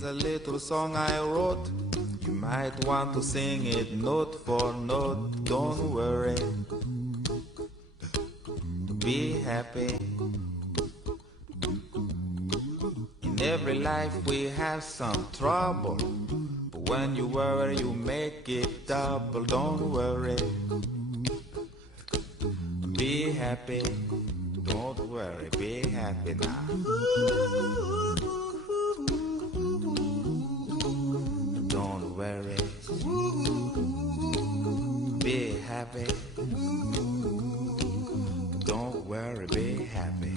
is a little song I wrote. You might want to sing it note for note. Don't worry, be happy. In every life we have some trouble, but when you worry you make it double. Don't worry, be happy. Don't worry, be happy now. Don't worry, be happy. Don't worry, be happy.